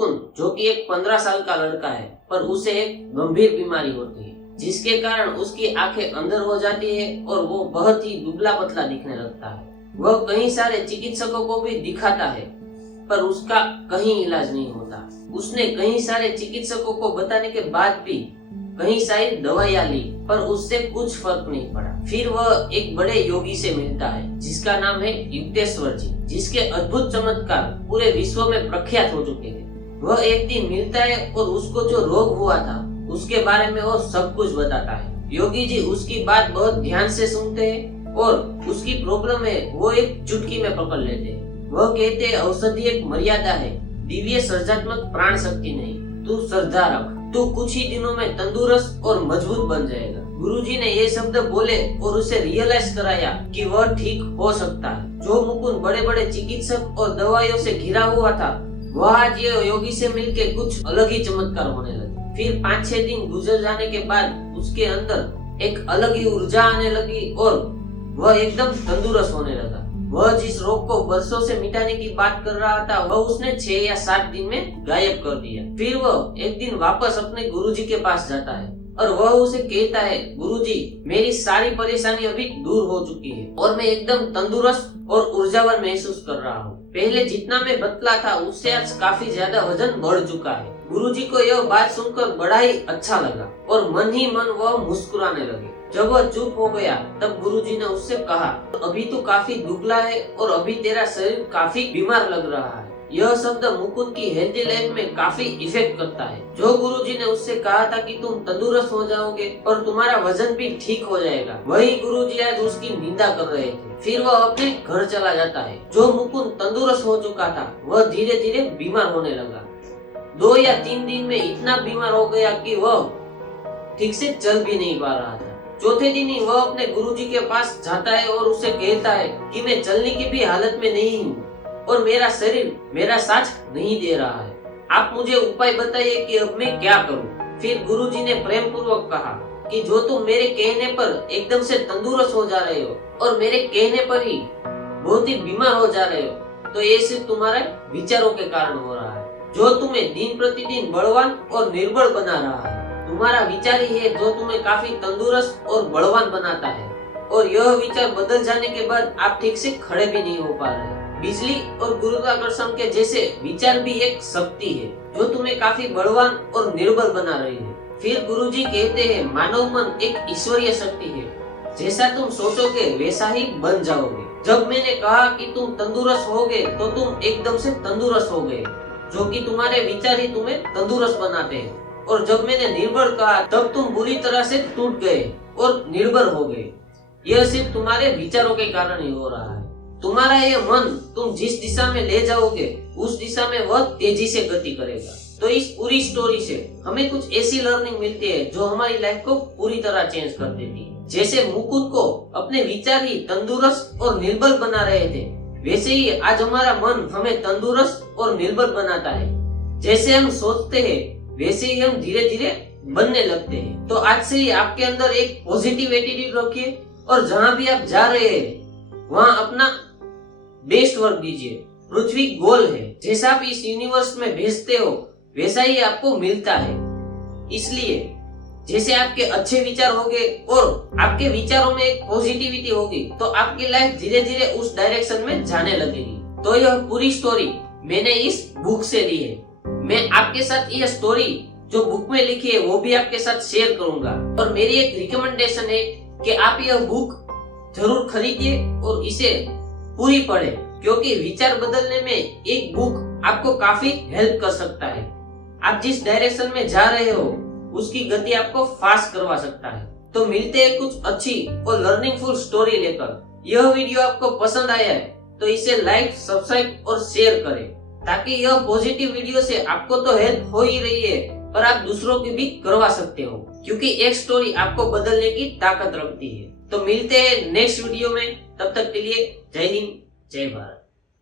मुकुंद जो कि एक 15 साल का लड़का है, पर उसे एक गंभीर बीमारी होती है जिसके कारण उसकी आंखें अंदर हो जाती है और वो बहुत ही दुबला पतला दिखने लगता है। वह कई सारे चिकित्सकों को भी दिखाता है पर उसका कहीं इलाज नहीं होता। उसने कई सारे चिकित्सकों को बताने के बाद भी कई सारी दवाइयां ली पर उससे कुछ फर्क नहीं पड़ा। फिर वह एक बड़े योगी से मिलता है जिसका नाम है युक्तेश्वर जी, जिसके अद्भुत चमत्कार पूरे विश्व में प्रख्यात हो चुके हैं। वह एक दिन मिलता है और उसको जो रोग हुआ था उसके बारे में वो सब कुछ बताता है। योगी जी उसकी बात बहुत ध्यान से सुनते हैं और उसकी प्रॉब्लम है वो एक चुटकी में पकड़ लेते हैं। वह कहते हैं औषधि एक मर्यादा है, दिव्य सर्जनात्मक प्राण शक्ति नहीं। तू श्रद्धा रख, तू कुछ ही दिनों में तंदुरुस्त और मजबूत बन जाएगा। गुरुजी ने ये शब्द बोले और उसे रियलाइज कराया कि वह ठीक हो सकता है। जो मुकुंद बड़े बड़े चिकित्सक और दवाइयों से घिरा हुआ था वह आज ये योगी से मिलके कुछ अलग ही चमत्कार होने लगे। फिर 5-6 दिन गुजर जाने के बाद उसके अंदर एक अलग ही ऊर्जा आने लगी और वह एकदम तंदुरुस्त होने लगा। वह जिस रोग को बरसों से मिटाने की बात कर रहा था वह उसने 6 या 7 दिन में गायब कर दिया। फिर वह एक दिन वापस अपने गुरुजी के पास जाता है और वह उसे कहता है, गुरुजी मेरी सारी परेशानी अभी दूर हो चुकी है और मैं एकदम तंदुरुस्त और ऊर्जावान महसूस कर रहा हूँ। पहले जितना मैं पतला था उससे आज काफी ज्यादा वजन बढ़ चुका है। गुरुजी को यह बात सुनकर बड़ा ही अच्छा लगा और मन ही मन वह मुस्कुराने लगे। जब वह चुप हो गया तब गुरुजी ने उससे कहा, अभी तो काफी दुबला है और अभी तेरा शरीर काफी बीमार लग रहा है। यह शब्द मुकुंद की हेल्थी लाइफ में काफी इफेक्ट करता है। जो गुरुजी ने उससे कहा था कि तुम तंदुरुस्त हो जाओगे और तुम्हारा वजन भी ठीक हो जाएगा, वही गुरुजी आज उसकी निंदा कर रहे थे। फिर वह अपने घर चला जाता है। जो मुकुंद तंदुरुस्त हो चुका था वह धीरे धीरे बीमार होने लगा। 2 या 3 दिन में इतना बीमार हो गया कि वह ठीक से चल भी नहीं पा रहा था। चौथे दिन ही वह अपने गुरुजी के पास जाता है और उसे कहता है कि मैं चलने की भी हालत में नहीं हूँ और मेरा शरीर मेरा साथ नहीं दे रहा है। आप मुझे उपाय बताइए कि अब मैं क्या करूँ। फिर गुरुजी ने प्रेम पूर्वक कहा कि जो तुम मेरे कहने पर एकदम से तंदुरुस्त हो जा रहे हो और मेरे कहने पर ही बहुत ही बीमार हो जा रहे हो तो ये सिर्फ तुम्हारे विचारों के कारण हो रहा है, जो तुम्हें दिन प्रतिदिन बलवान और निर्बल बना रहा है। तुम्हारा विचार ही है जो तुम्हें काफी तंदुरुस्त और बलवान बनाता है और यह विचार बदल जाने के बाद आप ठीक से खड़े भी नहीं हो पा रहे। बिजली और गुरुत्वाकर्षण के जैसे विचार भी एक शक्ति है जो तुम्हें काफी बलवान और निर्बल बना रही है। फिर गुरुजी कहते हैं, मानव मन एक ईश्वरीय शक्ति है, जैसा तुम सोचोगे वैसा ही बन जाओगे। जब मैंने कहा कि तुम तंदुरुस्त होगे तो तुम एकदम से तंदुरुस्त हो गए, जो कि तुम्हारे विचार ही तुम्हें तंदुरुस्त बनाते हैं। और जब मैंने निर्भर कहा तब तुम बुरी तरह से टूट गए और निर्भर हो गए। यह सिर्फ तुम्हारे विचारों के कारण ही हो रहा है। तुम्हारा यह मन तुम जिस दिशा में ले जाओगे उस दिशा में वह तेजी से गति करेगा। तो इस पूरी स्टोरी से हमें कुछ ऐसी लर्निंग मिलती है जो हमारी लाइफ को पूरी तरह चेंज कर देती है। जैसे मुकुंद को अपने विचार ही तंदुरुस्त और निर्बल बना रहे थे, वैसे ही आज हमारा मन हमें तंदुरुस्त और निर्बल बनाता है। जैसे हम सोचते हैं वैसे ही हम धीरे धीरे बनने लगते हैं। तो आज से ही आपके अंदर एक पॉजिटिव एटीट्यूड रखिए और जहाँ भी आप जा रहे हैं वहाँ अपना बेस्ट वर्क दीजिए। पृथ्वी गोल है, जैसा आप इस यूनिवर्स में भेजते हो वैसा ही आपको मिलता है। इसलिए जैसे आपके अच्छे विचार होंगे और आपके विचारों में एक पॉजिटिविटी होगी तो आपकी लाइफ धीरे धीरे उस डायरेक्शन में जाने लगेगी। तो यह पूरी स्टोरी मैंने इस बुक से ली है। मैं आपके साथ यह स्टोरी जो बुक में लिखी है वो भी आपके साथ शेयर करूंगा और मेरी एक रिकमेंडेशन है कि आप यह बुक जरूर खरीदिए और इसे पूरी पढ़ें, क्योंकि विचार बदलने में एक बुक आपको काफी हेल्प कर सकता है। आप जिस डायरेक्शन में जा रहे हो उसकी गति आपको फास्ट करवा सकता है। तो मिलते हैं कुछ अच्छी और लर्निंगफुल स्टोरी लेकर। यह वीडियो आपको पसंद आया है तो इसे लाइक, सब्सक्राइब और शेयर करें ताकि यह पॉजिटिव वीडियो से आपको तो हेल्प हो ही रही है पर आप दूसरों की भी करवा सकते हो, क्योंकि एक स्टोरी आपको बदलने की ताकत रखती है। तो मिलते हैं नेक्स्ट वीडियो में, तब तक के लिए जय हिंद, जय भारत।